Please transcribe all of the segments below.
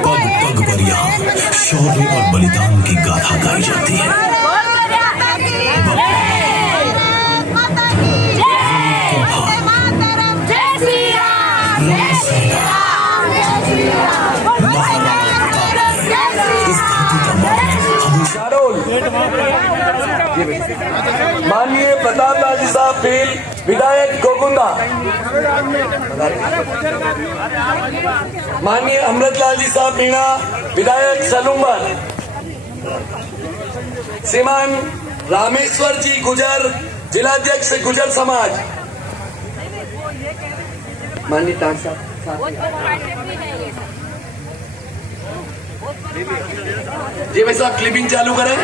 पग पग पर यहाँ शौर्य और बलिदान की गाथा गाई जाती है। माननीय प्रताप लाल जी साहब भील, विधायक गोकुंदा, माननीय अमृतलाल जी साहब मीणा, विधायक सलूमन, श्रीमान रामेश्वर जी गुजर, जिलाध्यक्ष गुजर समाज, माननीय ताज साहब जी भाई साहब क्लिपिंग चालू करें।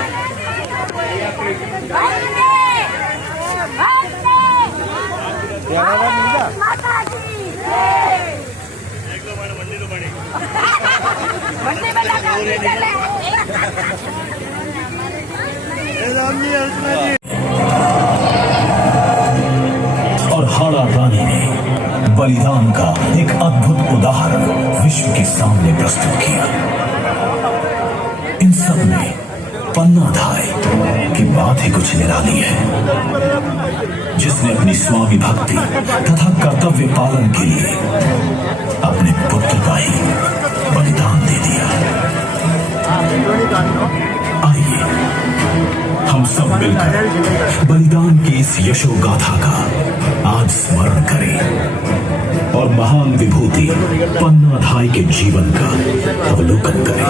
और हाड़ा रानी ने बलिदान का एक अद्भुत उदाहरण विश्व के सामने प्रस्तुत किया। इन सब में पन्ना धाय की बात ही कुछ निराली है, जिसने अपनी स्वामी भक्ति तथा कर्तव्य पालन के लिए अपने पुत्र का ही बलिदान दे दिया। आइए हम सब मिलकर बलिदान की इस यशो गाथा का आज स्मरण करें और महान विभूति पन्ना धाय के जीवन का अवलोकन करें।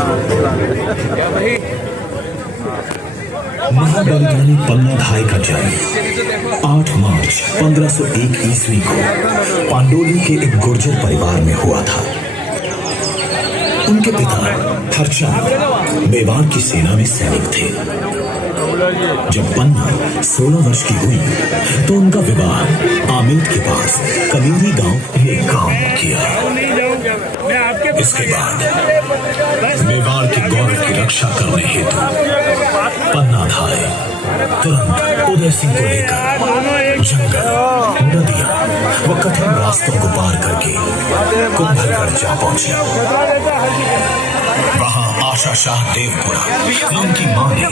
महाबलिदानी पन्ना धाय का जन्म 8 मार्च 1501 ईस्वी को पांडोली के एक गुर्जर परिवार में हुआ था। उनके पिता हरचंद मेवाड़ की सेना में सैनिक थे। जब पन्ना 16 वर्ष की हुई तो उनका विवाह आमेर के पास कमीरी गांव में काम किया। इसके बाद मेवाड़ के गौरव की रक्षा करने हेतु पन्ना धाय तुरंत उदय सिंह को लेकर जंगल, नदियां व कठिन रास्तों को पार करके कुंभलगढ़ जा पहुंचे। वहां आशा शाह देवपुरा उनकी मां ने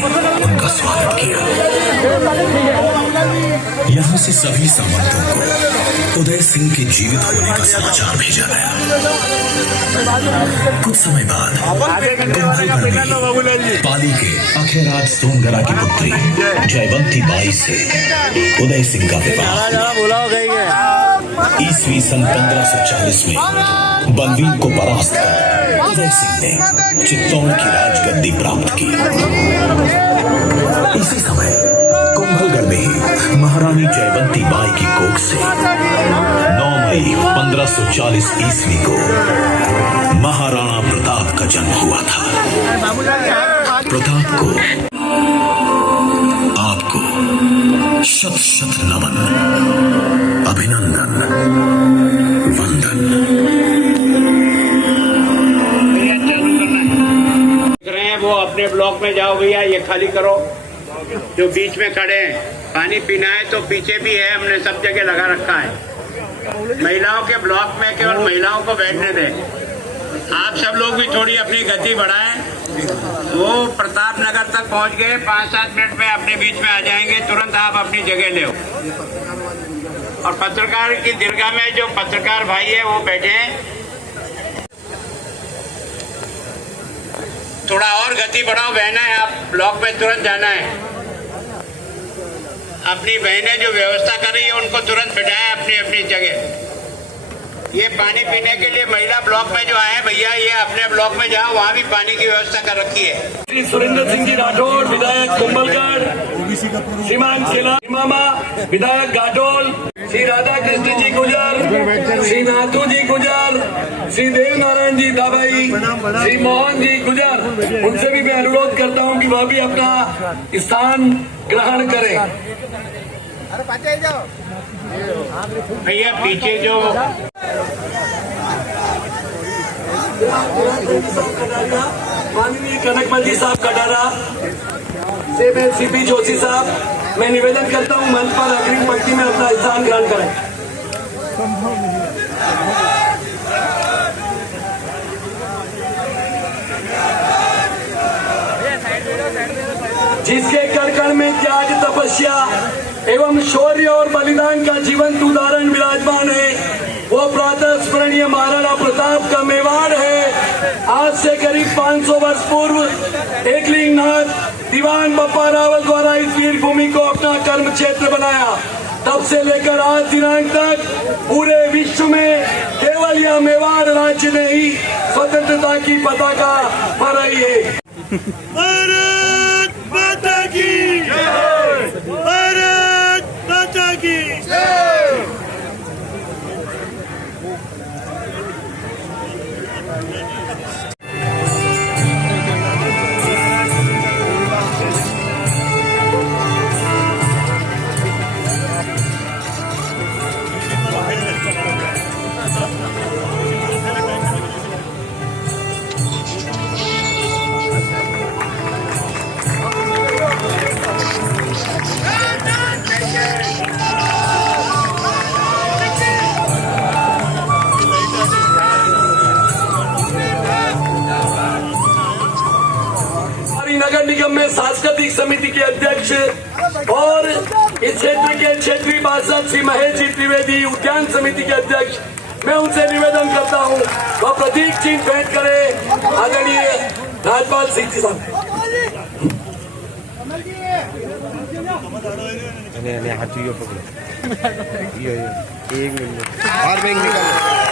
उनका स्वागत किया। यहां से सभी सामंतों को उदय सिंह के जीवित होने का समाचार भेजा गया। कुछ समय बाद कुंभलगढ़ में पाली के अखेराज सोनगरा की पुत्री जयवंती बाई से उदय सिंह का विवाह। ईस्वी सन 1540 में बलवीर को परास्त कर उदय सिंह ने चित्तौड़ की राजगद्दी प्राप्त की। इसी समय कुंभलगढ़ में ही महारानी जयवंती बाई की कोख से 9 मई 1540 ईस्वी को महाराणा प्रताप का जन्म हुआ था। प्रताप को आपको शत शत नमन, अभिनंदन, वंदन। वो अपने ब्लॉक में जाओ भैया, ये खाली करो। जो बीच में खड़े हैं, पानी पीना है तो पीछे भी है, हमने सब जगह लगा रखा है। महिलाओं के ब्लॉक में केवल महिलाओं को बैठने दें। आप सब लोग भी थोड़ी अपनी गति बढ़ाएं। वो प्रताप नगर तक पहुंच गए, 5-7 मिनट में अपने बीच में आ जाएंगे। तुरंत आप अपनी जगह ले। और पत्रकार की दीर्घा में जो पत्रकार भाई है वो बैठे हैं। थोड़ा और गति बढ़ाओ बहना है, आप ब्लॉक में तुरंत जाना है। अपनी बहनें जो व्यवस्था कर रही है उनको तुरंत बिठाएं अपनी अपनी जगह। ये पानी पीने के लिए महिला ब्लॉक में जो आए भैया, ये अपने ब्लॉक में जाओ, वहाँ भी पानी की व्यवस्था कर रखी है। श्री सुरेंद्र सिंह जी राठौड़, विधायक कुंभलगढ़, श्रीमान केला मामा, विधायक गाडोल, श्री राधा कृष्ण जी गुजर, श्री नाथू जी गुजर, श्री देव नारायण जी दाबाई, श्री मोहन जी गुजर, उनसे भी मैं अनुरोध करता हूं कि वह भी अपना स्थान ग्रहण करें। भैया पीछे जो माननीय कनकमल जी साहब कटारा से मैं सीपी जोशी साहब, मैं निवेदन करता हूं मंच पर अग्रिम पंक्ति में अपना स्थान ग्रहण करें। जिसके कण में त्याग, तपस्या एवं शौर्य और बलिदान का जीवंत उदाहरण विराजमान है, वो प्रातः स्मरणीय महाराणा प्रताप का मेवाड़ है। आज से करीब 500 वर्ष पूर्व एकलिंगनाथ दीवान बप्पा रावल द्वारा इस वीर भूमि को अपना कर्म क्षेत्र बनाया। तब से लेकर आज दिनांक तक पूरे विश्व में केवल यह मेवाड़ राज्य ने ही स्वतंत्रता की पताका फहराई है। भारत माता की जय, भारत माता की जय। नगर निगम में सांस्कृतिक समिति के अध्यक्ष और इस क्षेत्र के क्षेत्रीय पार्षद श्री महेश जी त्रिवेदी, उद्यान समिति के अध्यक्ष, मैं उनसे निवेदन करता हूं वह प्रतीक चिन्ह भेंट करें आदरणीय राजपाल सिंह जी साहब। हाथ यो पकड़ो, यो एक मिनट और बैंक निकालो।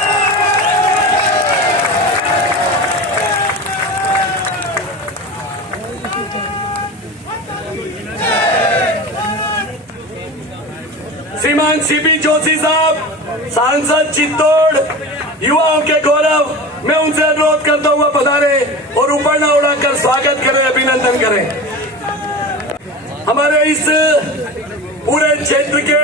श्रीमान सीपी जोशी साहब, सांसद चित्तौड़, युवाओं के गौरव, मैं उनसे अनुरोध करता हुआ पधारे और ऊपर न उड़ाकर स्वागत करें, अभिनंदन करें। हमारे इस पूरे क्षेत्र के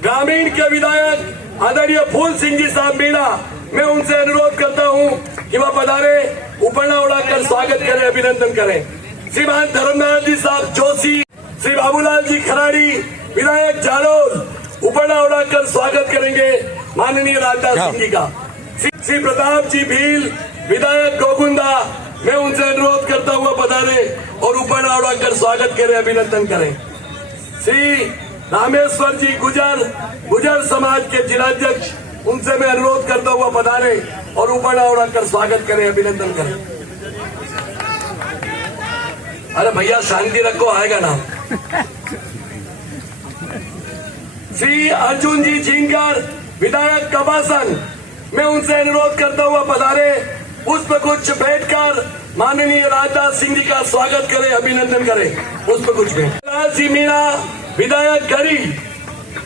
ग्रामीण के विधायक आदरणीय फूल सिंह जी साहब मीणा, मैं उनसे अनुरोध करता हूं कि वह पधारे, ऊपर न उड़ाकर स्वागत करें, अभिनंदन करें। श्रीमान धर्मनाथ जी साहब जोशी, श्री बाबूलाल जी खराड़ी विधायक जालोर, ऊपर उड़ाकर स्वागत करेंगे माननीय राजनाथ सिंह जी का। श्री प्रताप जी भील विधायक गोगुंदा, मैं उनसे अनुरोध करता हुआ पधारे और ऊपर उड़ाकर स्वागत करें, अभिनंदन करें। श्री रामेश्वर जी गुजर समाज के जिलाध्यक्ष, उनसे मैं अनुरोध करता हुआ पधारे और ऊपर उड़ाकर स्वागत करें, अभिनंदन करें। अरे भैया शांति रखो, आएगा ना। श्री अर्जुन जी झींकर विधायक कबासन, मैं उनसे अनुरोध करता हुआ पधारे, पुष्पगुच्छ भेंटकर माननीय राजनाथ सिंह जी का स्वागत करें, अभिनंदन करें। पुष्पगुच्छ भेंट। जी मीणा विधायक गरी,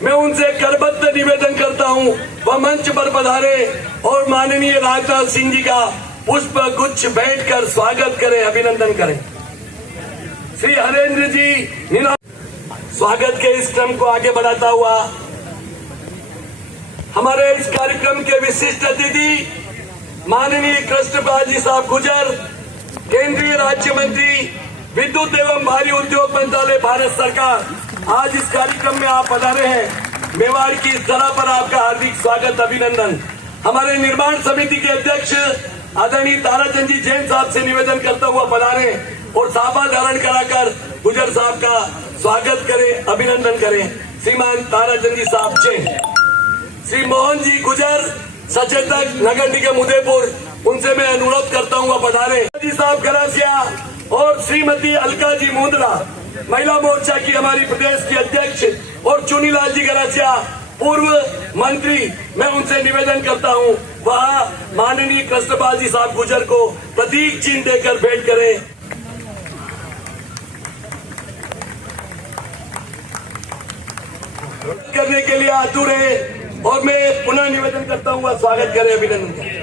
मैं उनसे करबद्ध निवेदन करता हूं वह मंच पर पधारे और माननीय राजनाथ सिंह जी का पुष्पगुच्छ भेंटकर स्वागत करें, अभिनंदन करें। श्री हरेंद्र जी स्वागत के इस क्रम को आगे बढ़ाता हुआ हमारे इस कार्यक्रम के विशिष्ट अतिथि माननीय कृष्णपाल जी साहब गुजर, केंद्रीय राज्य मंत्री विद्युत एवं भारी उद्योग मंत्रालय, भारत सरकार, आज इस कार्यक्रम में आप पधारे हैं। मेवाड़ की इस धरा पर आपका हार्दिक स्वागत, अभिनंदन। हमारे निर्माण समिति के अध्यक्ष आदरणीय ताराचंद जी जैन साहब से निवेदन करता हुआ पधारे और साफा धारण कराकर गुजर साहब का स्वागत करें, अभिनंदन करें। श्रीमान ताराचंद जी साहब जैन। श्री मोहन जी गुजर सचेतक नगर निगम उदयपुर, उनसे मैं अनुरोध करता हूँ पधारे। जी साहब गरासिया और श्रीमती अलका जी मुंदरा, महिला मोर्चा की हमारी प्रदेश की अध्यक्ष, और चुनीलाल जी गरासिया पूर्व मंत्री, मैं उनसे निवेदन करता हूँ वह माननीय कृष्णपाल जी साहब गुजर को प्रतीक चिन्ह देकर भेंट करें। करने के लिए आतुर है और मैं पुनः निवेदन करता हूँ वह स्वागत करें, अभिनंदन करें।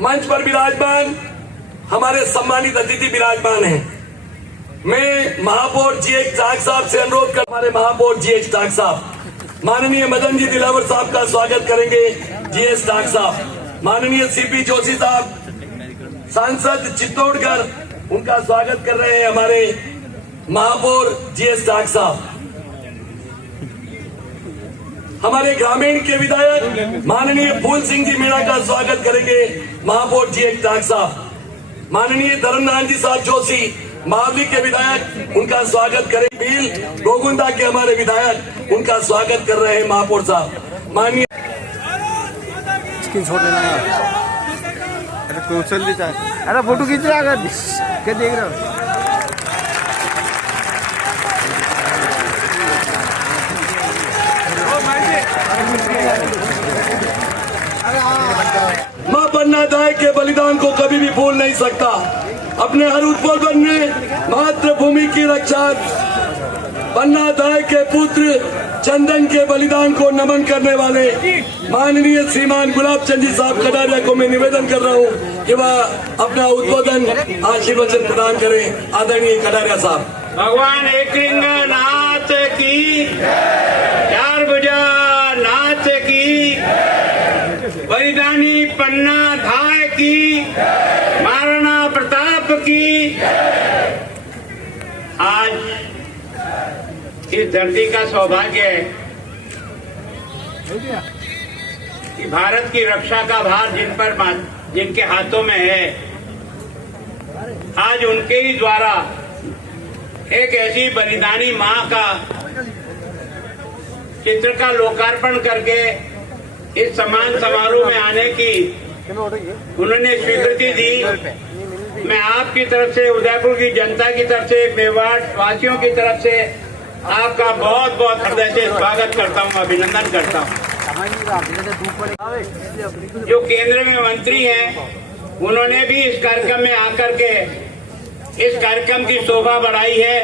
मंच पर विराजमान हमारे सम्मानित अतिथि विराजमान हैं। मैं महापौर जीएच टाक साहब से अनुरोध कर हमारे महापौर जीएच टाक साहब माननीय मदन जी दिलावर साहब का स्वागत करेंगे। जीएच टाक साहब, माननीय सीपी जोशी साहब सांसद चित्तौड़गढ़, उनका स्वागत कर रहे हैं हमारे महापौर जीएच टाक साहब। हमारे ग्रामीण के विधायक माननीय फूल सिंह जी मीणा का स्वागत करेंगे महापौर जीएच टाक साहब। माननीय धर्मनाथ जी साहब जोशी मावली के विधायक, उनका स्वागत करें। भील गोगुंदा के हमारे विधायक, उनका स्वागत कर रहे हैं महापौर साहब। माननीय स्क्रीनशॉट लेना है। अरे कोई उछल लेता है। अरे फोटो खींच रहा है, क्या देख रहा हो? मां पन्ना दाई के बलिदान को कभी भी भूल नहीं सकता। अपने हर उत्पोषण में मातृभूमि की रक्षा, पन्ना दाई के पुत्र चंदन के बलिदान को नमन करने वाले माननीय श्रीमान गुलाब चंद जी साहब कटारिया को मैं निवेदन कर रहा हूं कि वह अपना उद्बोधन आशीर्वचन प्रदान करें। आदरणीय कटारिया साहब। भगवान एकलिंग नाथ की, चार भुजा नाथ की, बलिदानी पन्ना धाय की, महाराणा प्रताप की। आज इस धरती का सौभाग्य है कि भारत की रक्षा का भार जिनके हाथों में है, आज उनके ही द्वारा एक ऐसी बलिदानी मां का चित्र का लोकार्पण करके इस सम्मान समारोह में आने की उन्होंने स्वीकृति दी। मैं आपकी तरफ से, उदयपुर की जनता की तरफ से, मेवाड़ वासियों की तरफ से आपका बहुत बहुत हृदय से स्वागत करता हूं, अभिनंदन करता हूं। जो केंद्र में मंत्री हैं, उन्होंने भी इस कार्यक्रम में आकर के इस कार्यक्रम की शोभा बढ़ाई है।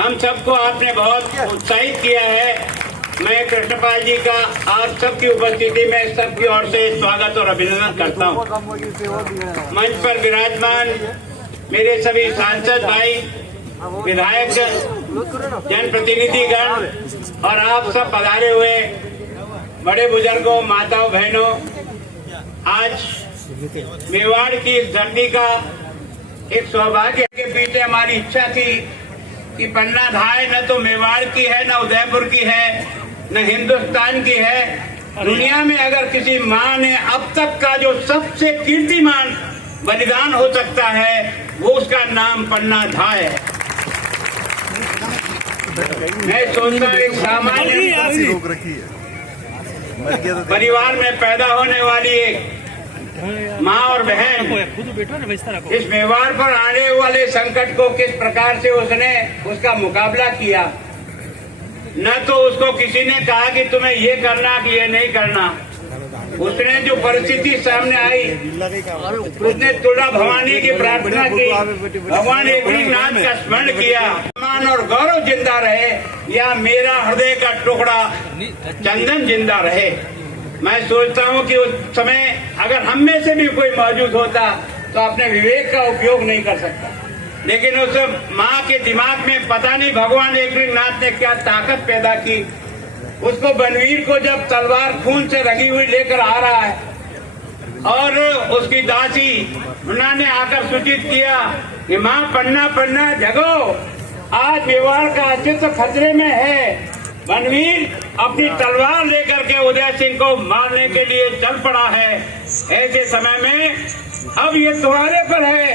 हम सबको आपने बहुत उत्साहित किया है। मैं कृष्णपाल जी का आप सबकी उपस्थिति में सबकी ओर से स्वागत और अभिनंदन करता हूं। मंच पर विराजमान मेरे सभी सांसद भाई, विधायक जनप्रतिनिधिगण और आप सब पधारे हुए बड़े बुजुर्गों, माताओं, बहनों, आज मेवाड़ की इस धरती का एक सौभाग्य के पीछे हमारी इच्छा थी कि पन्ना धाय न तो मेवाड़ की है, न उदयपुर की है, न हिंदुस्तान की है। दुनिया में अगर किसी मां ने अब तक का जो सबसे कीर्तिमान बलिदान हो सकता है, वो उसका नाम पन्ना धाय है। मैं सोचता हूँ एक सामान्य परिवार में पैदा होने वाली एक माँ और बहन इस मेवाड़ पर आने वाले संकट को किस प्रकार से उसने उसका मुकाबला किया। न तो उसको किसी ने कहा कि तुम्हें ये करना कि ये नहीं करना। उसने जो परिस्थिति सामने आई, उसने तुला भवानी की प्रार्थना की, भगवान एकलिंगनाथ का स्मरण किया। सम्मान और गौरव जिंदा रहे, या मेरा हृदय का टुकड़ा चंदन जिंदा रहे। मैं सोचता हूँ कि उस समय अगर हम में से भी कोई मौजूद होता तो अपने विवेक का उपयोग नहीं कर सकता, लेकिन उस माँ के दिमाग में पता नहीं भगवान एकलिंगनाथ ने क्या ताकत पैदा की। उसको बनवीर को जब तलवार खून से रंगी हुई लेकर आ रहा है और उसकी दासी उन्होंने आकर सूचित किया कि माँ पन्ना पन्ना जगो, आज मेवाड़ का अस्तित्व खतरे में है। बनवीर अपनी तलवार लेकर के उदय सिंह को मारने के लिए चल पड़ा है। ऐसे समय में अब ये तुम्हारे पर है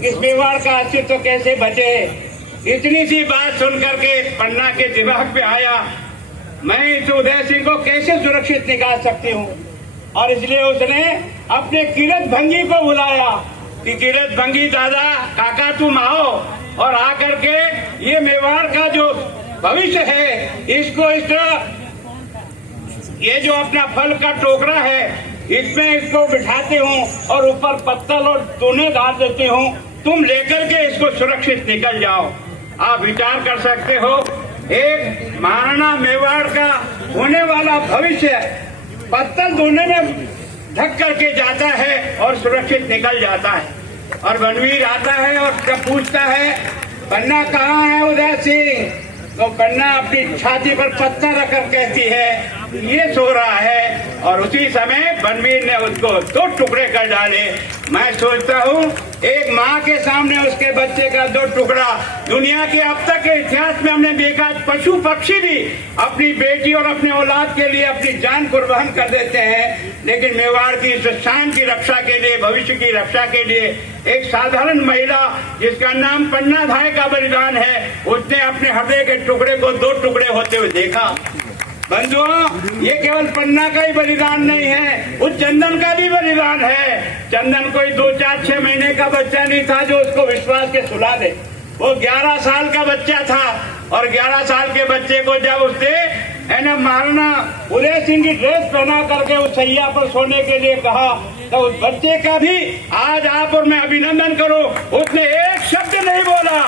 इस मेवाड़ का अस्तित्व कैसे बचे। इतनी सी बात सुनकर के पन्ना के दिमाग पे आया, मैं इस उदय सिंह को कैसे सुरक्षित निकाल सकती हूँ। और इसलिए उसने अपने किरत भंगी को बुलाया कि किरत भंगी दादा, काका तुम आओ और आकर के ये मेवाड़ का जो भविष्य है इसको इस तरह, ये जो अपना फल का टोकरा है इसमें इसको बिठाती हूँ और ऊपर पत्तल और तूने डाल देती हूँ, तुम लेकर के इसको सुरक्षित निकल जाओ। आप विचार कर सकते हो, एक महाराणा मेवाड़ का होने वाला भविष्य पत्तल धोने में ढक करके जाता है और सुरक्षित निकल जाता है। और बनवीर आता है और जब पूछता है पन्ना कहाँ है उदय सिंह, तो पन्ना अपनी छाती पर पत्थर रखकर कहती है ये सो रहा है और उसी समय बनवीर ने उसको 2 टुकड़े कर डाले। मैं सोचता हूँ एक माँ के सामने उसके बच्चे का 2 टुकड़ा, दुनिया के अब तक के इतिहास में हमने देखा पशु पक्षी भी अपनी बेटी और अपने औलाद के लिए अपनी जान कुर्बान कर देते हैं, लेकिन मेवाड़ की इस शान की रक्षा के लिए, भविष्य की रक्षा के लिए एक साधारण महिला जिसका नाम पन्ना धाय का बलिदान है, उसने अपने हृदय के टुकड़े को 2 टुकड़े होते हुए देखा। बंधुओं, ये केवल पन्ना का ही बलिदान नहीं है, उस चंदन का भी बलिदान है। चंदन कोई 2, 4, 6 महीने का बच्चा नहीं था जो उसको विश्वास के सुला दे। वो 11 साल का बच्चा था और 11 साल के बच्चे को जब उसने महाराणा उदय सिंह की ड्रेस पहना करके उस सैया पर सोने के लिए कहा, तो उस बच्चे का भी आज आप और मैं अभिनंदन करूं, उसने एक शब्द नहीं बोला।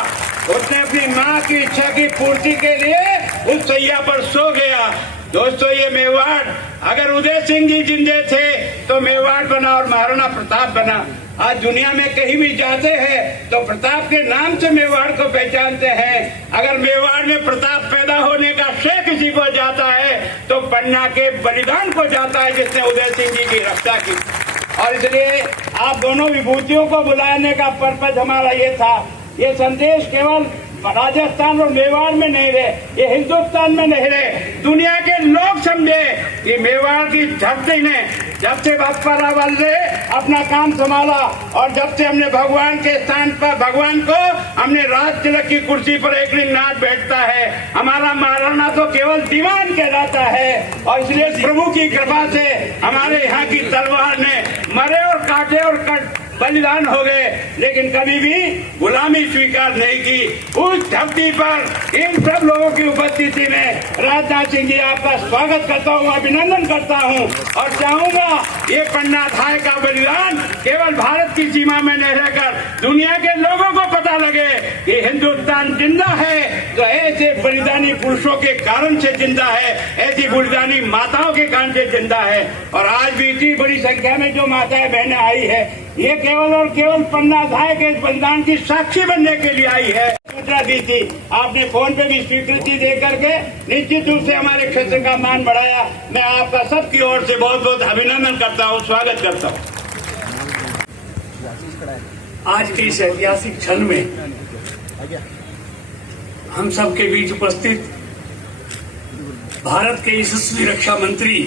उसने अपनी माँ की इच्छा की पूर्ति के लिए उस सैया पर सो गया। दोस्तों, ये मेवाड़, अगर उदय सिंह जी जिंदे थे तो मेवाड़ बना और महाराणा प्रताप बना। आज दुनिया में कहीं भी जाते हैं तो प्रताप के नाम से मेवाड़ को पहचानते हैं। अगर मेवाड़ में प्रताप पैदा होने का श्रेय किसी को जाता है तो पन्ना के बलिदान को जाता है जिसने उदय सिंह जी की रक्षा की। और इसलिए आप दोनों विभूतियों को बुलाने का पर्पज हमारा ये था। ये संदेश केवल राजस्थान और मेवाड़ में नहीं रहे, ये हिंदुस्तान में नहीं रहे, दुनिया के लोग समझे कि मेवाड़ की धरती ने जब से बापा रावल ने अपना काम संभाला और जब से हमने भगवान के स्थान पर भगवान को हमने राज तिलक की कुर्सी पर एक दिन नाथ बैठता है, हमारा महाराणा तो केवल दीवान कहलाता है। और इसलिए प्रभु की कृपा से हमारे यहाँ की तलवार ने मरे और काटे और बलिदान हो गए, लेकिन कभी भी गुलामी स्वीकार नहीं की। उस धरती पर इन सब लोगों की उपस्थिति में राजनाथ सिंह जी आपका स्वागत करता हूँ, अभिनंदन करता हूँ और चाहूंगा ये पन्ना धाय का बलिदान केवल भारत की सीमा में नहीं रहकर दुनिया के लोगों को पता लगे कि हिंदुस्तान जिंदा है तो ऐसे बलिदानी पुरुषों के कारण से जिंदा है, ऐसी बलिदानी माताओं के कारण से जिंदा है। और आज भी इतनी बड़ी संख्या में जो माताएं बहनें आई है, ये केवल और केवल पन्ना धाय के बलिदान की साक्षी बनने के लिए आई है। सूचना दी थी, आपने फोन पे भी स्वीकृति दे करके निश्चित रूप से हमारे क्षेत्र का मान बढ़ाया। मैं आपका सबकी ओर से बहुत बहुत अभिनंदन करता हूँ, स्वागत करता हूँ। आज के इस ऐतिहासिक क्षण में हम सबके बीच उपस्थित भारत के यशस्वी रक्षा मंत्री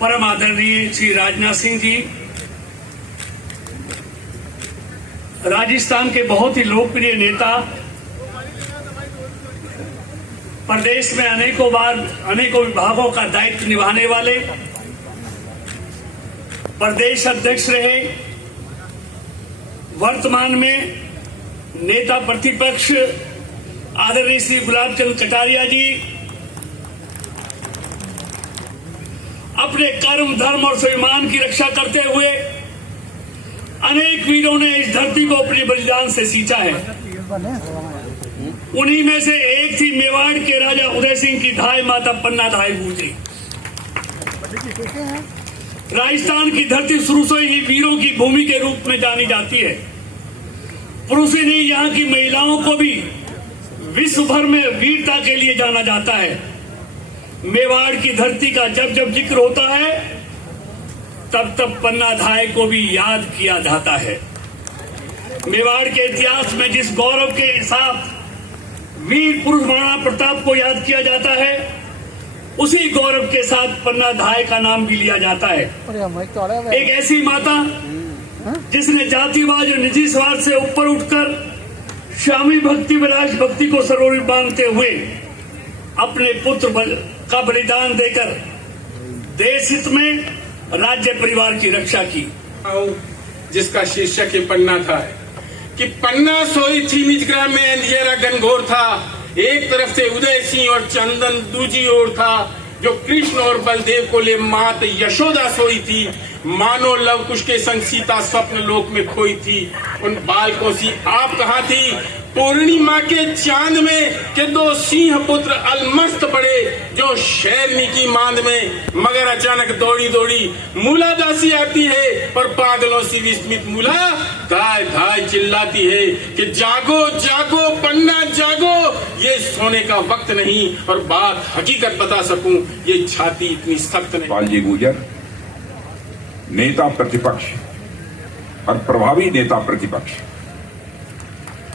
परम आदरणीय श्री राजनाथ सिंह जी, राजस्थान के बहुत ही लोकप्रिय नेता, प्रदेश में अनेकों बार अनेकों विभागों का दायित्व निभाने वाले, प्रदेश अध्यक्ष रहे, वर्तमान में नेता प्रतिपक्ष आदरणीय श्री गुलाब चंद कटारिया जी, अपने कर्म धर्म और स्वाभिमान की रक्षा करते हुए अनेक वीरों ने इस धरती को अपने बलिदान से सींचा है। उन्हीं में से एक थी मेवाड़ के राजा उदय सिंह की धाय माता पन्ना धाय गुजरी। राजस्थान की धरती शुरू से ही वीरों की भूमि के रूप में जानी जाती है। पुरुष ही नहीं, यहाँ की महिलाओं को भी विश्व भर में वीरता के लिए जाना जाता है। मेवाड़ की धरती का जब जब जिक्र होता है तब तब पन्ना धाय को भी याद किया जाता है। मेवाड़ के इतिहास में जिस गौरव के साथ वीर पुरुष महाराणा प्रताप को याद किया जाता है, उसी गौरव के साथ पन्ना धाय का नाम भी लिया जाता है। एक ऐसी माता जिसने जातिवाद और निजी स्वार्थ से ऊपर उठकर स्वामी भक्ति विलास भक्ति को सरोवर बांधते हुए अपने पुत्र का बलिदान देकर देश हित में राज्य परिवार की रक्षा की, जिसका शीर्षक ही पन्ना था कि पन्ना सोई थी निज ग्राम में अंधेरा घनघोर था, एक तरफ से उदय सिंह और चंदन दूजी ओर था, जो कृष्ण और बलदेव को ले मात यशोदा सोई थी, मानो लव कुश के संग सीता स्वप्न लोक में खोई थी। उन बालकों सी आप कहाँ थी, पूर्णिमा के चांद में के दो सिंह पुत्र अलमस्त पड़े जो शेरनी की मांद में, मगर अचानक दौड़ी दौड़ी मूला दासी आती है पर पागलों सी विस्मित मूला धाय धाय चिल्लाती है कि जागो जागो पन्ना जागो, ये सोने का वक्त नहीं और बात हकीकत बता सकूं ये छाती इतनी सख्त नहीं। पाल जी गुर्जर नेता प्रतिपक्ष और प्रभावी नेता प्रतिपक्ष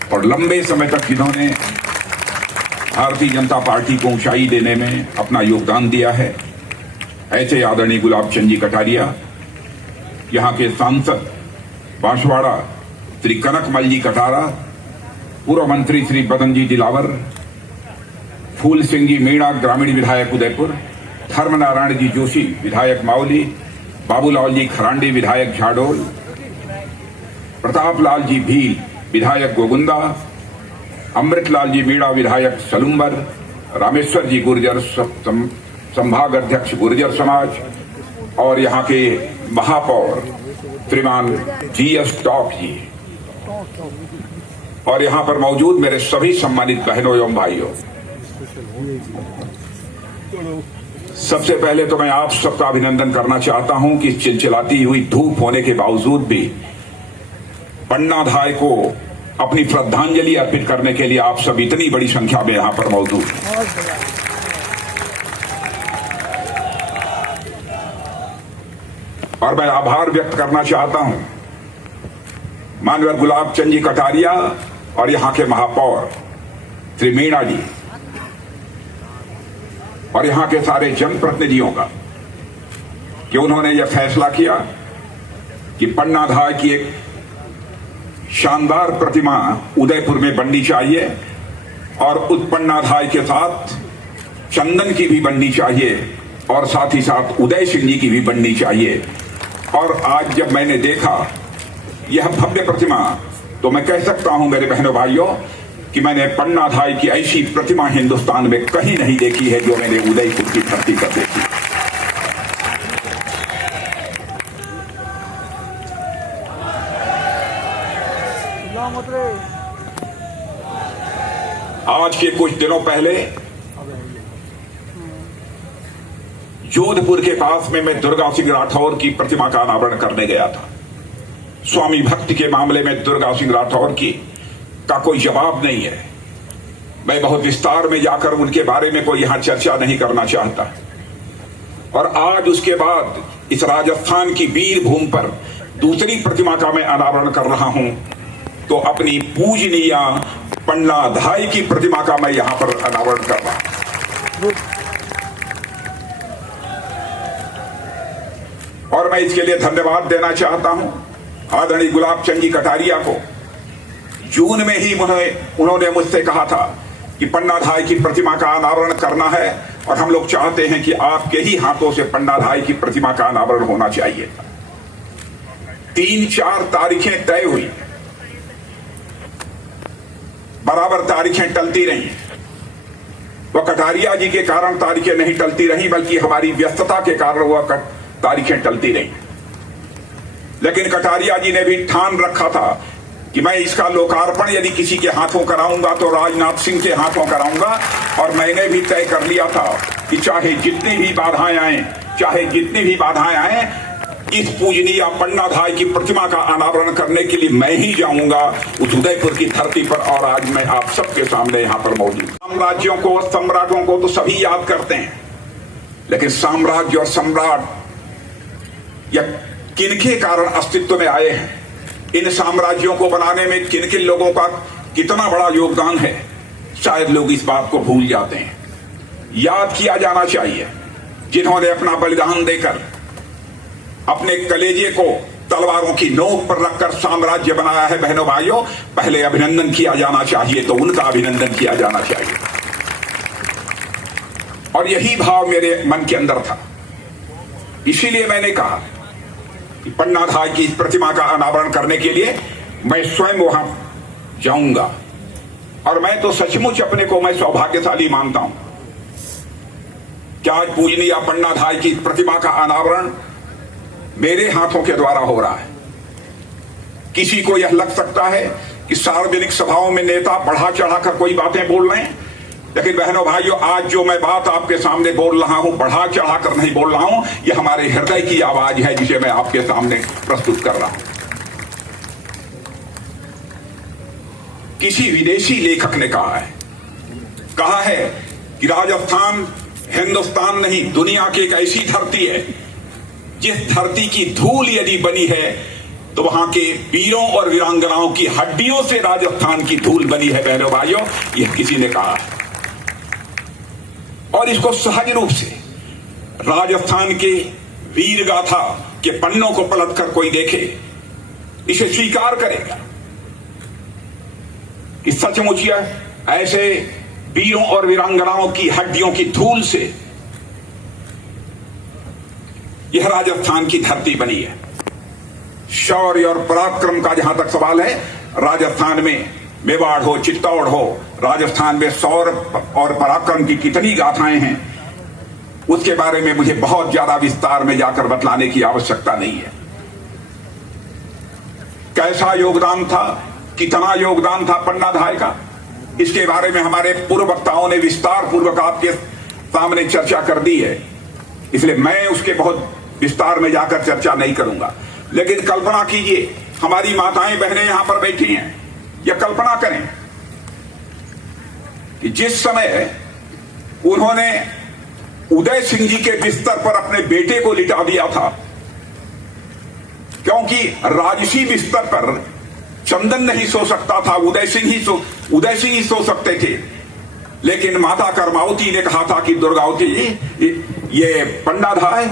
और लंबे समय तक जिन्होंने भारतीय जनता पार्टी को ऊंचाई देने में अपना योगदान दिया है, ऐसे आदरणीय गुलाब चंद जी कटारिया, यहाँ के सांसद बांसवाड़ा श्री कनकमल जी कटारा, पूर्व मंत्री श्री बदन जी दिलावर, फूल सिंह जी मीणा ग्रामीण विधायक उदयपुर, धर्मनारायण जी जोशी विधायक मावली, बाबूलाल जी खरांडी विधायक झाडोल, प्रताप लाल जी भील विधायक गोगुंदा, अमृतलाल जी मीणा विधायक सलुम्बर, रामेश्वर जी गुर्जर संभाग अध्यक्ष गुर्जर समाज और यहाँ के महापौर श्रीमान GS टॉप जी और यहाँ पर मौजूद मेरे सभी सम्मानित बहनों एवं भाइयों, सबसे पहले तो मैं आप सबका अभिनंदन करना चाहता हूं कि चिलचिलाती हुई धूप होने के बावजूद भी पन्ना धाय को अपनी श्रद्धांजलि अर्पित करने के लिए आप सब इतनी बड़ी संख्या में यहां पर मौजूद हैं। और मैं आभार व्यक्त करना चाहता हूं माननीय गुलाब चंद जी कटारिया और यहां के महापौर श्री मीणा जी और यहां के सारे जनप्रतिनिधियों का कि उन्होंने यह फैसला किया कि पन्ना धाय की एक शानदार प्रतिमा उदयपुर में बननी चाहिए और उस पन्ना धाय के साथ चंदन की भी बननी चाहिए और साथ ही साथ उदय सिंह जी की भी बननी चाहिए। और आज जब मैंने देखा यह भव्य प्रतिमा तो मैं कह सकता हूं मेरे बहनों भाइयों कि मैंने पन्ना धाय की ऐसी प्रतिमा हिंदुस्तान में कहीं नहीं देखी है जो मैंने उदयपुर की धरती पर देखी। आज के कुछ दिनों पहले जोधपुर के पास में मैं दुर्गा सिंह राठौर की प्रतिमा का अनावरण करने गया था। स्वामी भक्ति के मामले में दुर्गा सिंह राठौर की का कोई जवाब नहीं है। मैं बहुत विस्तार में जाकर उनके बारे में कोई यहां चर्चा नहीं करना चाहता। और आज उसके बाद इस राजस्थान की वीर भूमि पर दूसरी प्रतिमा का मैं अनावरण कर रहा हूं तो अपनी पूजनीय पन्ना धाय की प्रतिमा का मैं यहां पर अनावरण कर रहा हूं। और मैं इसके लिए धन्यवाद देना चाहता हूं आदरणीय गुलाब चंद जी कटारिया को। जून में ही उन्होंने मुझसे कहा था कि पन्ना धाय की प्रतिमा का अनावरण करना है और हम लोग चाहते हैं कि आपके ही हाथों से पन्ना धाय की प्रतिमा का अनावरण होना चाहिए। 3-4 तारीखें तय हुई, बराबर तारीखें टलती रही। वह कटारिया जी के कारण तारीखें नहीं टलती रही बल्कि हमारी व्यस्तता के कारण वह तारीखें टलती रही। लेकिन कटारिया जी ने भी ठान रखा था कि मैं इसका लोकार्पण यदि किसी के हाथों कराऊंगा तो राजनाथ सिंह के हाथों कराऊंगा। और मैंने भी तय कर लिया था कि चाहे जितनी भी बाधाएं आए, इस पूजनीय पन्ना धाय की प्रतिमा का अनावरण करने के लिए मैं ही जाऊंगा उस उदयपुर की धरती पर। और आज मैं आप सबके सामने यहां पर मौजूद। साम्राज्यों को, सम्राटों को तो सभी याद करते हैं, लेकिन साम्राज्य और सम्राट या किनके कारण अस्तित्व में आए हैं, इन साम्राज्यों को बनाने में किन किन लोगों का कितना बड़ा योगदान है, शायद लोग इस बात को भूल जाते हैं। याद किया जाना चाहिए जिन्होंने अपना बलिदान देकर अपने कलेजे को तलवारों की नोक पर रखकर साम्राज्य बनाया है। बहनों भाइयों, पहले अभिनंदन किया जाना चाहिए, तो उनका अभिनंदन किया जाना चाहिए। और यही भाव मेरे मन के अंदर था, इसीलिए मैंने कहा कि पन्ना धाय की इस प्रतिमा का अनावरण करने के लिए मैं स्वयं वहां जाऊंगा। और मैं तो सचमुच अपने को मैं सौभाग्यशाली मानता हूं कि आज पूजनीय पन्ना धाय की प्रतिमा का अनावरण मेरे हाथों के द्वारा हो रहा है। किसी को यह लग सकता है कि सार्वजनिक सभाओं में नेता बढ़ा चढ़ाकर कोई बातें बोल रहे हैं, लेकिन बहनों भाइयों, आज जो मैं बात आपके सामने बोल रहा हूं, बढ़ा चढ़ाकर नहीं बोल रहा हूं, यह हमारे हृदय की आवाज है जिसे मैं आपके सामने प्रस्तुत कर रहा हूं। किसी विदेशी लेखक ने कहा है कि राजस्थान हिंदुस्तान नहीं, दुनिया की एक ऐसी धरती है जिस धरती की धूल यदि बनी है तो वहां के वीरों और वीरांगनाओं की हड्डियों से राजस्थान की धूल बनी है। बहनों भाइयों, यह किसी ने कहा है और इसको सहज रूप से राजस्थान के वीर गाथा के पन्नों को पलटकर कोई देखे, इसे स्वीकार करेगा कि सचमुच यह ऐसे वीरों और वीरांगनाओं की हड्डियों की धूल से यह राजस्थान की धरती बनी है। शौर्य और पराक्रम का जहां तक सवाल है, राजस्थान में मेवाड़ हो, चित्तौड़ हो, राजस्थान में शौर्य और पराक्रम की कितनी गाथाएं हैं, उसके बारे में मुझे बहुत ज्यादा विस्तार में जाकर बतलाने की आवश्यकता नहीं है। कैसा योगदान था, कितना योगदान था पन्ना धाय का, इसके बारे में हमारे पूर्व वक्ताओं ने विस्तार पूर्वक आपके सामने चर्चा कर दी है, इसलिए मैं उसके बहुत विस्तार में जाकर चर्चा नहीं करूंगा। लेकिन कल्पना कीजिए, हमारी माताएं बहनें यहां पर बैठी हैं, या कल्पना करें कि जिस समय उन्होंने उदय सिंह जी के बिस्तर पर अपने बेटे को लिटा दिया था, क्योंकि राजसी बिस्तर पर चंदन नहीं सो सकता था, उदय सिंह ही सो सकते थे, लेकिन माता कर्मावती ने कहा था कि दुर्गावती, ये पन्ना धाय,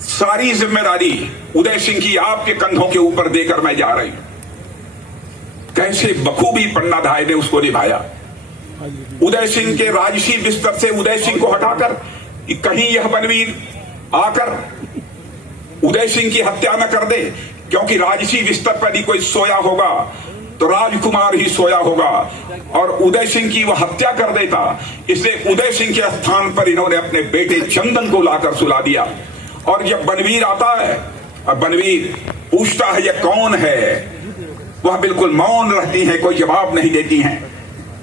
सारी जिम्मेदारी उदय सिंह की आपके कंधों के ऊपर देकर मैं जा रही हूं। कैसे बखूबी पन्ना धाय ने उसको निभाया। उदय सिंह के राजसी बिस्तर से उदय सिंह को हटाकर कहीं यह बनवीर आकर उदय सिंह की हत्या न कर दे, क्योंकि राजसी बिस्तर पर ही कोई सोया होगा तो राजकुमार ही सोया होगा और उदय सिंह की वह हत्या कर देता। इसलिए उदय सिंह के स्थान पर इन्होंने अपने बेटे चंदन को लाकर सुला दिया। और जब बनवीर आता है और बनवीर पूछता है यह कौन है, वह बिल्कुल मौन रहती है, कोई जवाब नहीं देती हैं।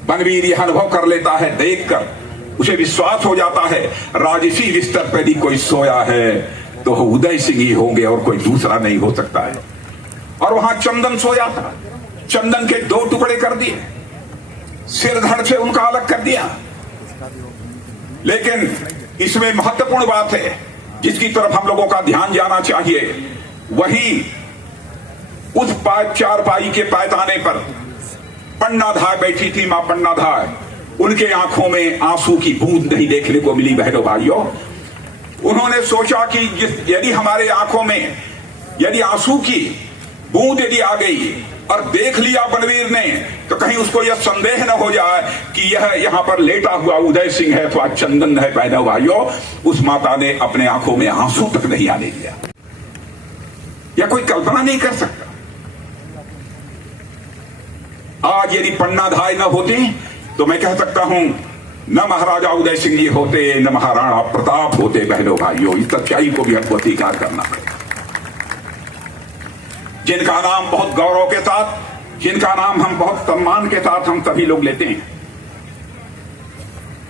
बनवीर यह अनुभव कर लेता है, देखकर उसे विश्वास हो जाता है राजसी बिस्तर पर ही कोई सोया है तो उदय सिंह ही होंगे और कोई दूसरा नहीं हो सकता है। और वहां चंदन सोया था, चंदन के 2 टुकड़े कर दिए, सिर धड़ से उनका अलग कर दिया। लेकिन इसमें महत्वपूर्ण बात है जिसकी तरफ हम लोगों का ध्यान जाना चाहिए, वही उस चारपाई के पैताने पर पन्ना धाय बैठी थी। मां पन्ना धाय, उनके आंखों में आंसू की बूंद नहीं देखने को मिली। बहनों भाइयों, उन्होंने सोचा कि यदि हमारे आंखों में यदि आंसू की बूंद यदि आ गई और देख लिया बनवीर ने, तो कहीं उसको यह संदेह न हो जाए कि यह यहां पर लेटा हुआ उदय सिंह है अथवा चंदन है। बहनों भाइयों, उस माता ने अपने आंखों में आंसू तक नहीं आने दिया। यह कोई कल्पना नहीं कर सकता। आज यदि पन्ना धाय न होती तो मैं कह सकता हूं न महाराजा उदय सिंह जी होते, न महाराणा प्रताप होते। बहनों भाइयों, इस सच्चाई को भी हमको स्वीकार करना पड़ेगा। जिनका नाम बहुत गौरव के साथ, जिनका नाम हम बहुत सम्मान के साथ हम सभी लोग लेते हैं,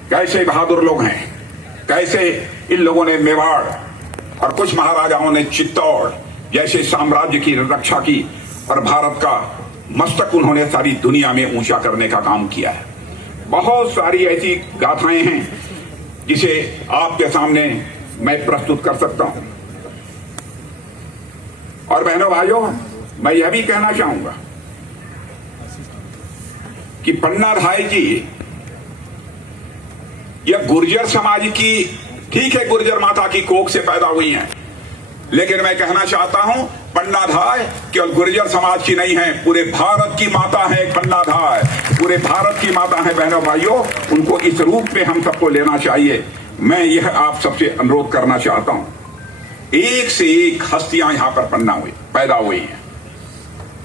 कैसे बहादुर लोग हैं, कैसे इन लोगों ने मेवाड़ और कुछ महाराजाओं ने चित्तौड़ जैसे साम्राज्य की रक्षा की और भारत का मस्तक उन्होंने सारी दुनिया में ऊंचा करने का काम किया है। बहुत सारी ऐसी गाथाएं हैं जिसे आपके सामने मैं प्रस्तुत कर सकता हूं। और बहनों भाइयों, मैं यह भी कहना चाहूंगा कि पन्ना धाय जी यह गुर्जर समाज की, ठीक है, गुर्जर माता की कोख से पैदा हुई हैं, लेकिन मैं कहना चाहता हूं पन्ना धाय केवल गुर्जर समाज की नहीं है, पूरे भारत की माता है। पन्ना धाय पूरे भारत की माता है। बहनों भाइयों, उनको इस रूप में हम सबको लेना चाहिए। मैं यह आप सबसे अनुरोध करना चाहता हूं। एक से एक हस्तियां यहां पर पैदा हुई हैं।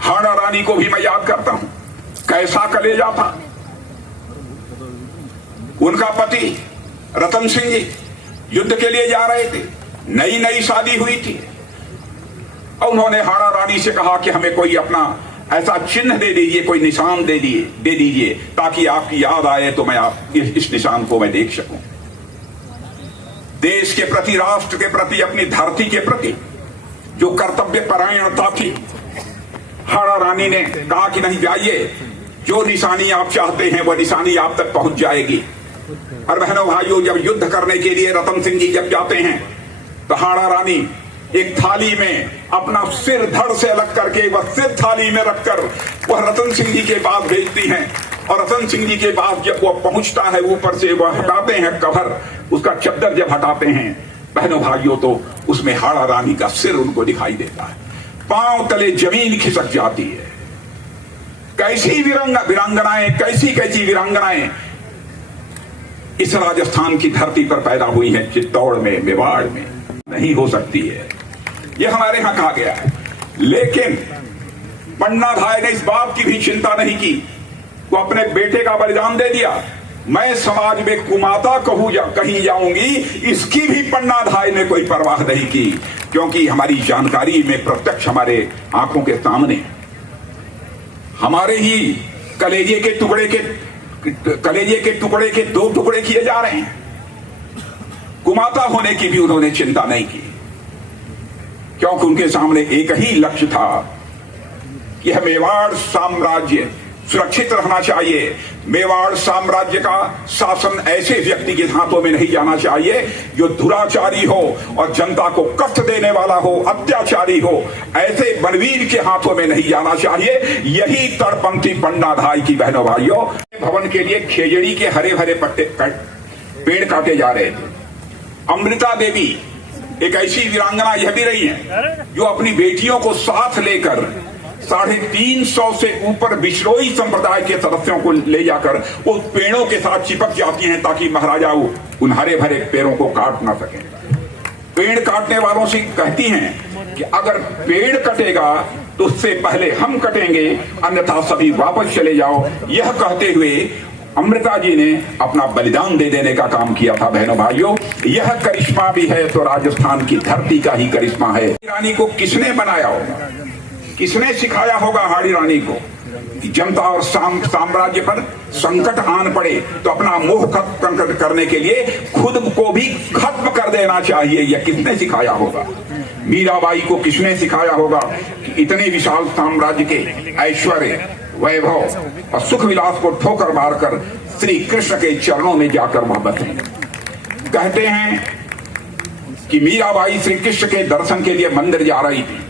हाड़ा रानी को भी मैं याद करता हूं, कैसा कलेजा था। उनका पति रतन सिंह जी युद्ध के लिए जा रहे थे, नई नई शादी हुई थी और उन्होंने हाड़ा रानी से कहा कि हमें कोई अपना ऐसा चिन्ह दे दीजिए, कोई निशान दे दीजिए ताकि आपकी याद आए तो मैं इस निशान को मैं देख सकूं। देश के प्रति, राष्ट्र के प्रति, अपनी धरती के प्रति जो कर्तव्य परायणता थी, हाड़ा रानी ने कहा कि नहीं जाइए, जो निशानी आप चाहते हैं वह निशानी आप तक पहुंच जाएगी। और बहनों भाइयों, जब युद्ध करने के लिए रतन सिंह जी जब जाते हैं तो हाड़ा रानी एक थाली में अपना सिर धड़ से अलग करके वह सिर थाली में रखकर वह रतन सिंह जी के पास भेजती हैं। और रतन सिंह जी के पास जब वह पहुंचता है, ऊपर से वह हटाते हैं कवर, उसका चद्दर जब हटाते हैं बहनों भाइयों, तो उसमें हाड़ा रानी का सिर उनको दिखाई देता है। पांव तले जमीन खिसक जाती है। कैसी वीरांगनाएं, कैसी वीरांगनाएं इस राजस्थान की धरती पर पैदा हुई है, चित्तौड़ में, मेवाड़ में नहीं हो सकती है, यह हमारे यहां कहा गया है। लेकिन पन्ना भाई ने इस बात की भी चिंता नहीं की, वो अपने बेटे का बलिदान दे दिया। मैं समाज में कुमाता कहीं जाऊंगी, इसकी भी पन्ना भाई ने कोई परवाह नहीं की, क्योंकि हमारी जानकारी में प्रत्यक्ष हमारे आंखों के सामने हमारे ही कलेजे के टुकड़े के 2 टुकड़े किए जा रहे हैं। कुमाता होने की भी उन्होंने चिंता नहीं की, क्योंकि उनके सामने एक ही लक्ष्य था कि यह मेवाड़ साम्राज्य सुरक्षित रहना चाहिए। मेवाड़ साम्राज्य का शासन ऐसे व्यक्ति के हाथों में नहीं जाना चाहिए जो दुराचारी हो और जनता को कष्ट देने वाला हो, अत्याचारी हो, ऐसे बनवीर के हाथों में नहीं जाना चाहिए। यही तड़पंथी पन्ना धाई की बहनों भाइयों, भवन के लिए खेजड़ी के हरे भरे पेड़ काटे जा रहे थे। अमृता देवी एक ऐसी वीरांगना यह भी रही है जो अपनी बेटियों को साथ लेकर 350 से ऊपर विश्नोई संप्रदाय के सदस्यों को ले जाकर उस पेड़ों के साथ चिपक जाती हैं ताकि महाराजा उन हरे भरे पेड़ों को काट ना सके। पेड़ काटने वालों से कहती हैं कि अगर पेड़ कटेगा तो उससे पहले हम कटेंगे, अन्यथा सभी वापस चले जाओ। यह कहते हुए अमृता जी ने अपना बलिदान दे देने का काम किया था। बहनों भाइयों, यह करिश्मा भी है तो राजस्थान की धरती का ही करिश्मा है। रानी को किसने बनाया होगा, किसने सिखाया होगा हाड़ी रानी को कि जनता और साम्राज्य पर संकट आन पड़े तो अपना मोह खत्म करने के लिए खुद को भी खत्म कर देना चाहिए? यह किसने सिखाया होगा? मीराबाई को किसने सिखाया होगा कि इतने विशाल साम्राज्य के ऐश्वर्य, वैभव और सुख विलास को ठोकर मारकर श्री कृष्ण के चरणों में जाकर वह बसे? कहते हैं कि मीराबाई श्री कृष्ण के दर्शन के लिए मंदिर जा रही थी।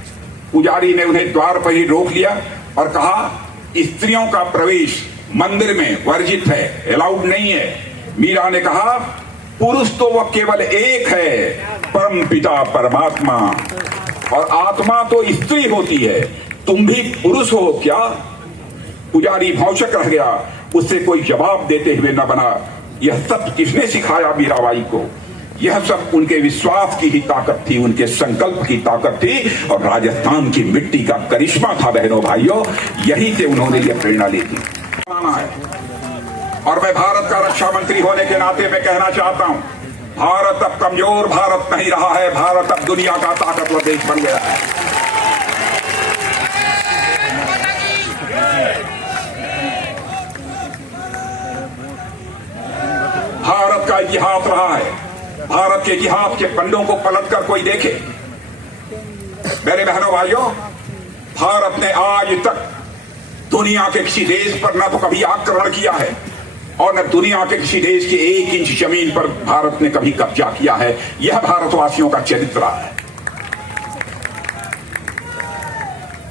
पुजारी ने उन्हें द्वार पर ही रोक लिया और कहा, स्त्रियों का प्रवेश मंदिर में वर्जित है, अलाउड नहीं है। मीरा ने कहा, पुरुष तो वह केवल एक है, परम पिता परमात्मा, और आत्मा तो स्त्री होती है, तुम भी पुरुष हो क्या? पुजारी भौचक रह गया, उससे कोई जवाब देते हुए न बना। यह सब किसने सिखाया मीराबाई को? यह सब उनके विश्वास की ही ताकत थी, उनके संकल्प की ताकत थी और राजस्थान की मिट्टी का करिश्मा था। बहनों भाइयों, यही से उन्होंने यह प्रेरणा ली थी। और मैं भारत का रक्षा मंत्री होने के नाते मैं कहना चाहता हूं, भारत अब कमजोर भारत नहीं रहा है, भारत अब दुनिया का ताकतवर देश बन गया है। भारत का इतिहास रहा है, भारत के इतिहास के पन्नों को पलटकर कोई देखे। मेरे बहनों भाइयों, भारत ने आज तक दुनिया के किसी देश पर न तो कभी आक्रमण किया है और न दुनिया के किसी देश के 1 इंच जमीन पर भारत ने कभी कब्जा किया है। यह भारतवासियों का चरित्र है।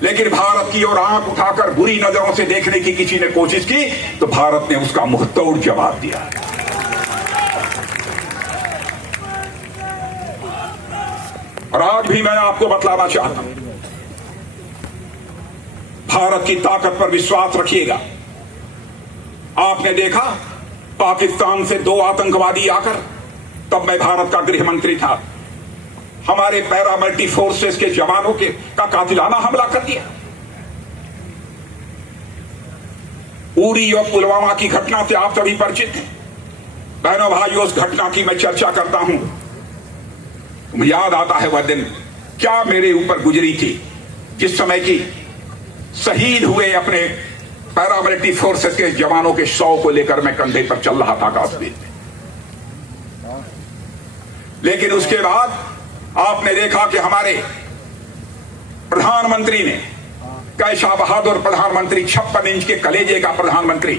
लेकिन भारत की ओर आंख उठाकर बुरी नजरों से देखने की किसी ने कोशिश की तो भारत ने उसका मुंहतोड़ जवाब दिया। और आज भी मैं आपको बतलाना चाहता हूं, भारत की ताकत पर विश्वास रखिएगा। आपने देखा पाकिस्तान से 2 आतंकवादी आकर, तब मैं भारत का गृह मंत्री था, हमारे पैरामिलिट्री फोर्सेस के जवानों का कातिलाना हमला कर दिया। उरी और पुलवामा की घटना से आप सभी परिचित हैं। बहनों भाइयों, उस घटना की मैं चर्चा करता हूं, मुझे याद आता है वह दिन क्या मेरे ऊपर गुजरी थी, जिस समय की शहीद हुए अपने पैरामिलिट्री फोर्सेस के जवानों के 100 को लेकर मैं कंधे पर चल रहा था कश्मीर में। लेकिन उसके बाद आपने देखा कि हमारे प्रधानमंत्री ने, कैसा बहादुर प्रधानमंत्री, 56 इंच के कलेजे का प्रधानमंत्री,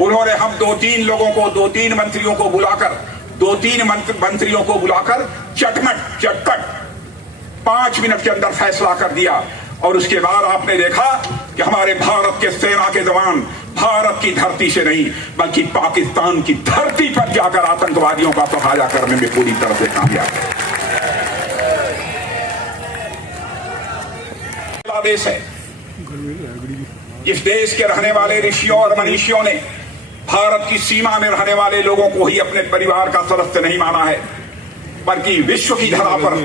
उन्होंने हम 2-3 लोगों को, 2-3 मंत्रियों को बुलाकर, 2-3 मंत्रियों को बुलाकर चटपट 5 मिनट के अंदर फैसला कर दिया। और उसके बाद आपने देखा कि हमारे भारत के सेना के जवान भारत की धरती से नहीं बल्कि पाकिस्तान की धरती पर जाकर आतंकवादियों का सफाया करने में पूरी तरह से कामयाब है। देश है जिस देश के रहने वाले ऋषियों और मनीषियों ने भारत की सीमा में रहने वाले लोगों को ही अपने परिवार का सदस्य नहीं माना है, बल्कि विश्व की धरा पर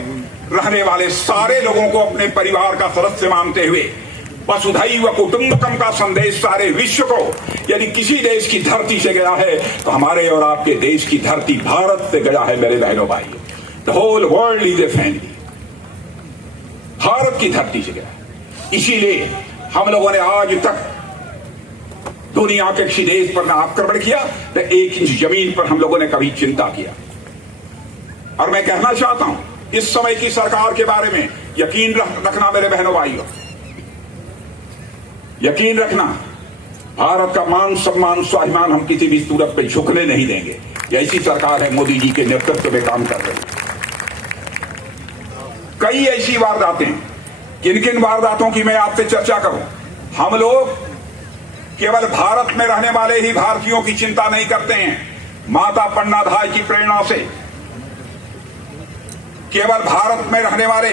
रहने वाले सारे लोगों को अपने परिवार का सदस्य मानते हुए वसुधैव कुटुंबकम का संदेश सारे विश्व को यदि किसी देश की धरती से गया है तो हमारे और आपके देश की धरती भारत से गया है। मेरे बहनों भाइयों, the whole world is a family, Bharat की धरती से गया। इसीलिए हम लोगों ने आज तक दुनिया के किसी देश पर न आक्रमण किया न 1 इंच जमीन पर हम लोगों ने कभी चिंता किया। और मैं कहना चाहता हूं इस समय की सरकार के बारे में यकीन रखना मेरे बहनों भाइयों, यकीन रखना, भारत का मान सम्मान स्वाभिमान हम किसी भी सूरत पे झुकने नहीं देंगे। ऐसी सरकार है मोदी जी के नेतृत्व में काम कर रही। कई ऐसी वारदातें, किन किन वारदातों की मैं आपसे चर्चा करूं। हम लोग केवल भारत में रहने वाले ही भारतीयों की चिंता नहीं करते हैं। माता पन्नाधाय की प्रेरणा से केवल भारत में रहने वाले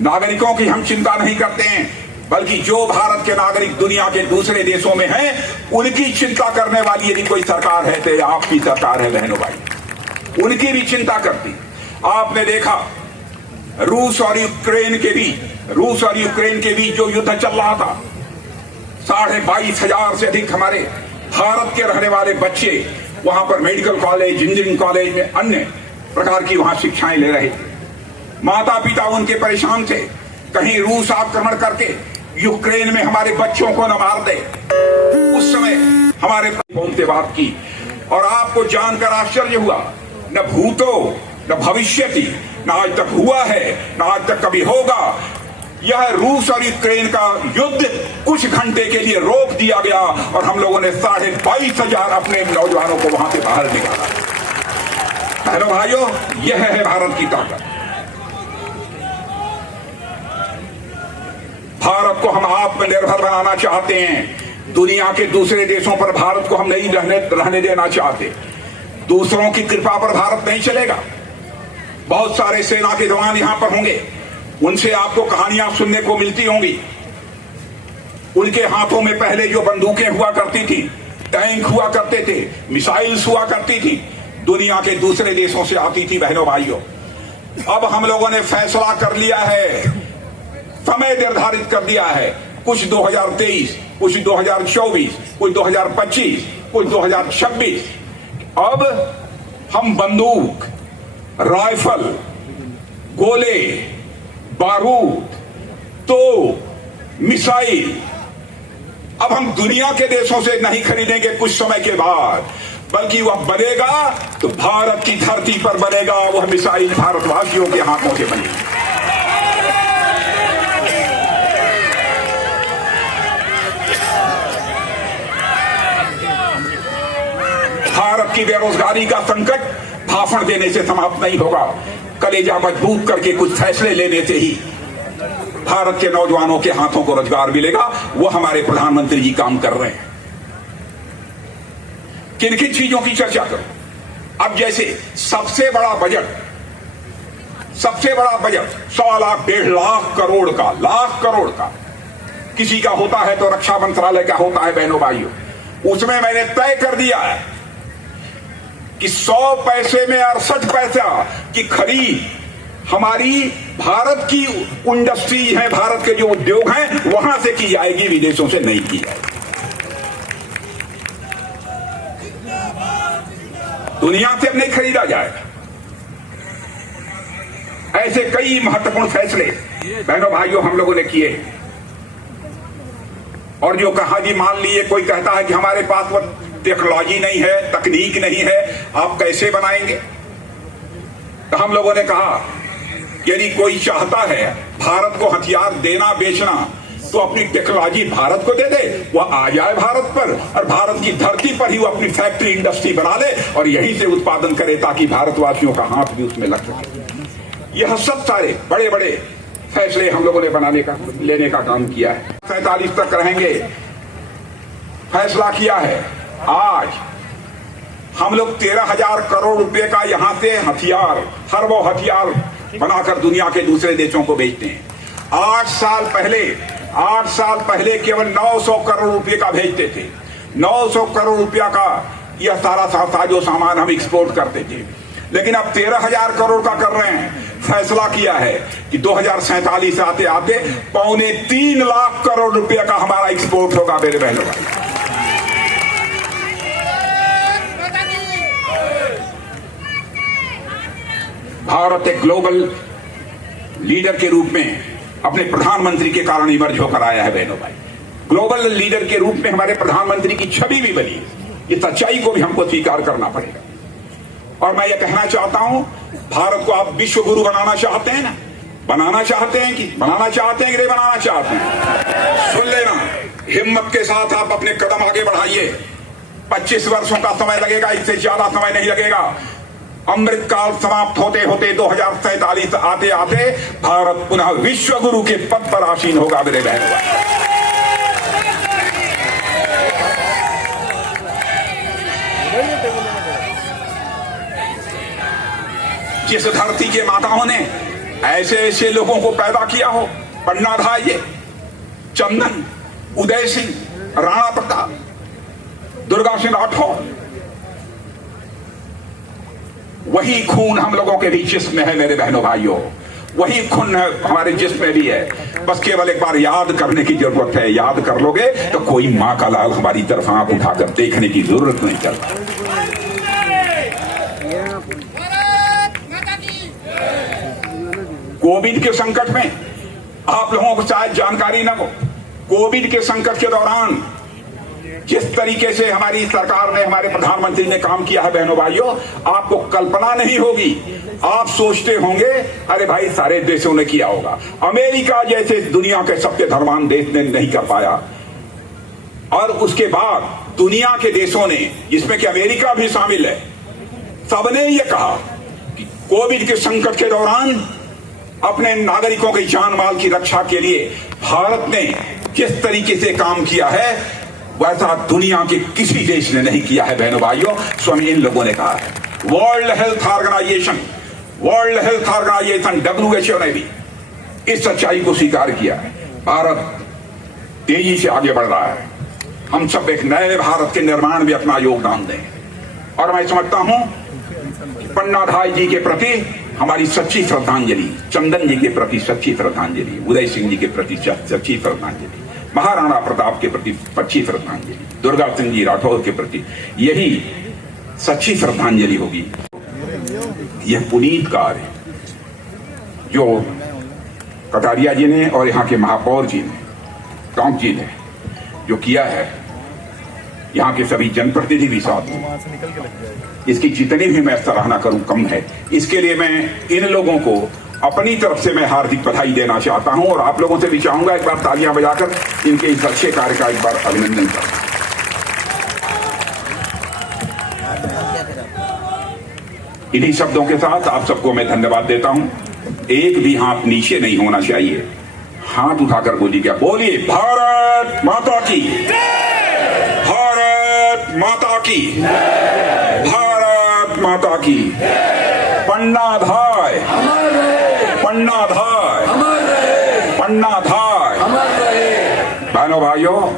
नागरिकों की हम चिंता नहीं करते हैं, बल्कि जो भारत के नागरिक दुनिया के दूसरे देशों में हैं उनकी चिंता करने वाली यदि कोई सरकार है तो आपकी सरकार है बहनों भाई, उनकी भी चिंता करती। आपने देखा रूस और यूक्रेन के बीच जो युद्ध चल रहा था, 22,500 से अधिक हमारे भारत के रहने वाले बच्चे वहां पर मेडिकल कॉलेज, इंजीनियरिंग कॉलेज में अन्य प्रकार की वहां शिक्षाएं ले रहे थे। माता पिता उनके परेशान थे, कहीं रूस आक्रमण करके यूक्रेन में हमारे बच्चों को न मार दे। उस समय हमारे फोन से बात की और आपको जानकर आश्चर्य हुआ, न भूतो न भविष्यति, न आज तक हुआ है न आज तक कभी होगा। यह रूस और यूक्रेन का युद्ध कुछ घंटे के लिए रोक दिया गया और हम लोगों ने 22,500 अपने नौजवानों को वहां से बाहर निकाला। बहनों भाइयों, यह है भारत की ताकत। भारत को हम आत्मनिर्भर बनाना चाहते हैं। दुनिया के दूसरे देशों पर भारत को हम नहीं रहने देना चाहते। दूसरों की कृपा पर भारत नहीं चलेगा। बहुत सारे सेना के जवान यहां पर होंगे, उनसे आपको कहानियां सुनने को मिलती होंगी। उनके हाथों में पहले जो बंदूकें हुआ करती थी, टैंक हुआ करते थे, मिसाइल्स हुआ करती थी, दुनिया के दूसरे देशों से आती थी। बहनों भाइयों, अब हम लोगों ने फैसला कर लिया है, समय निर्धारित कर दिया है, कुछ 2023, कुछ 2024, कुछ 2025, कुछ 2026। अब हम बंदूक, राइफल, गोले, बारूद, तोप, मिसाइल अब हम दुनिया के देशों से नहीं खरीदेंगे कुछ समय के बाद, बल्कि वह बनेगा तो भारत की धरती पर बनेगा। वह मिसाइल भारतवासियों के हाथों से बनेगी। भारत की बेरोजगारी का संकट भाषण देने से समाप्त नहीं होगा। कलेजा मजबूत करके कुछ फैसले लेने से ही भारत के नौजवानों के हाथों को रोजगार मिलेगा। वो हमारे प्रधानमंत्री जी काम कर रहे हैं। किन किन चीजों की चर्चा करूं? अब जैसे सबसे बड़ा बजट 100 लाख 1.5 लाख करोड़ का, लाख करोड़ का किसी का होता है तो रक्षा मंत्रालय का होता है। बहनों भाइयों, उसमें मैंने तय कर दिया है कि 100 पैसे में 68 पैसा की खरीद हमारी भारत की इंडस्ट्री है, भारत के जो उद्योग हैं वहां से की जाएगी, विदेशों से नहीं की जाएगी। दुनिया से अब नहीं खरीदा जाएगा। ऐसे कई महत्वपूर्ण फैसले बहनों भाइयों हम लोगों ने किए। और जो कहा जी, मान लीजिए कोई कहता है कि हमारे पास वो टेक्नोलॉजी नहीं है, तकनीक नहीं है, आप कैसे बनाएंगे? तो हम लोगों ने कहा यदि कोई चाहता है भारत को हथियार देना बेचना, तो अपनी टेक्नोलॉजी भारत को दे दे, वो आ जाए भारत पर और भारत की धरती पर ही वो अपनी फैक्ट्री इंडस्ट्री बना ले और यहीं से उत्पादन करे, ताकि भारतवासियों का हाथ भी उसमें लग सके। यह सब सारे बड़े बड़े फैसले हम लोगों ने लेने का काम किया है। 47 तक रहेंगे, फैसला किया है। आज हम लोग 13,000 करोड़ रुपए का यहां से हथियार, हर वो हथियार बनाकर दुनिया के दूसरे देशों को बेचते हैं। 8 साल पहले केवल 900 करोड़ रुपए का भेजते थे। 900 करोड़ रुपया का यह सारा साजो सामान हम एक्सपोर्ट करते थे, लेकिन अब 13,000 करोड़ का कर रहे हैं। फैसला किया है कि 2047 आते आते 2.25 लाख करोड़ रुपए का हमारा एक्सपोर्ट होगा मेरे बहनों भाई। भारत एक ग्लोबल लीडर के रूप में अपने प्रधानमंत्री के कारण इमर्ज होकर आया है बहनों भाई। ग्लोबल लीडर के रूप में हमारे प्रधानमंत्री की छवि भी बनी। इस सच्चाई को भी हमको स्वीकार करना पड़ेगा। और मैं ये कहना चाहता हूं, भारत को आप विश्व गुरु बनाना चाहते हैं ना? बनाना चाहते हैं कि नहीं बनाना चाहते हैं? सुन लेना, हिम्मत के साथ आप अपने कदम आगे बढ़ाइए। 25 वर्षों का समय लगेगा, इससे ज्यादा समय नहीं लगेगा। अमृत काल समाप्त होते होते 2047 आते आते भारत पुनः विश्व गुरु के पद पर आसीन होगा मेरे बहनों। जिस धरती के माताओं ने ऐसे ऐसे लोगों को पैदा किया हो, पन्ना धाये, चंदन, उदय सिंह, राणा प्रताप, दुर्गा सिंह राठौर, वही खून हम लोगों के भी जिस्म में है मेरे बहनों भाइयों। वही खून हमारे जिस्म में भी है। बस केवल एक बार याद करने की जरूरत है। याद कर लोगे तो कोई माँ का लाल हमारी तरफ आंख उठाकर देखने की जरूरत नहीं चलता। कोविड के संकट में आप लोगों को शायद जानकारी न हो, कोविड के संकट के दौरान जिस तरीके से हमारी सरकार ने, हमारे प्रधानमंत्री ने काम किया है बहनों भाइयों, आपको कल्पना नहीं होगी। आप सोचते होंगे अरे भाई सारे देशों ने किया होगा, अमेरिका जैसे दुनिया के सबसे धर्मांध देश ने नहीं कर पाया। और उसके बाद दुनिया के देशों ने, जिसमें कि अमेरिका भी शामिल है, सबने ये कहा कि कोविड के संकट के दौरान अपने नागरिकों की जान माल की रक्षा के लिए भारत ने जिस तरीके से काम किया है वैसा दुनिया के किसी देश ने नहीं किया है बहनों भाइयों। स्वयं इन लोगों ने कहा है। वर्ल्ड हेल्थ ऑर्गेनाइजेशन WHO ने भी इस सच्चाई को स्वीकार किया है। भारत तेजी से आगे बढ़ रहा है। हम सब एक नए भारत के निर्माण में अपना योगदान दें। और मैं समझता हूं पन्ना धाय जी के प्रति हमारी सच्ची श्रद्धांजलि, चंदन जी के प्रति सच्ची श्रद्धांजलि, उदय सिंह जी के प्रति सच्ची श्रद्धांजलि, महाराणा प्रताप के प्रति सच्ची श्रद्धांजलि, दुर्गा सिंह जी राठौर के प्रति यही सच्ची श्रद्धांजलि होगी। यह पुनीत कार्य जो कटारिया जी ने और यहाँ के महापौर जी ने, टोंक जी ने जो किया है, यहाँ के सभी जनप्रतिनिधि भी साथ हैं, इसकी जितनी भी मैं सराहना करूं कम है। इसके लिए मैं इन लोगों को अपनी तरफ से मैं हार्दिक बधाई देना चाहता हूं और आप लोगों से भी चाहूंगा एक बार तालियां बजाकर इनके इस अच्छे कार्य का एक बार अभिनंदन करें। इन्हीं शब्दों के साथ आप सबको मैं धन्यवाद देता हूं। एक भी हाथ नीचे नहीं होना चाहिए, हाथ उठाकर बोलिए, बोलिए भारत माता की, भारत माता की, भारत माता की। पन्ना धाय, पन्ना धाय, पन्ना धाय। बहनों भाइयों,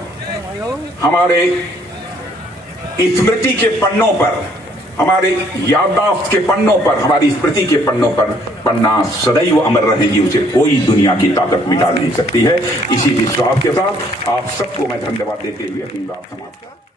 हमारे स्मृति के पन्नों पर, हमारे याददाश्त के पन्नों पर, हमारी स्मृति के पन्नों पर पन्ना सदैव अमर रहेगी। उसे कोई दुनिया की ताकत मिटा नहीं सकती है। इसी विश्वास के साथ आप सबको मैं धन्यवाद देते हुए अपनी बात समाप्त करता हूं।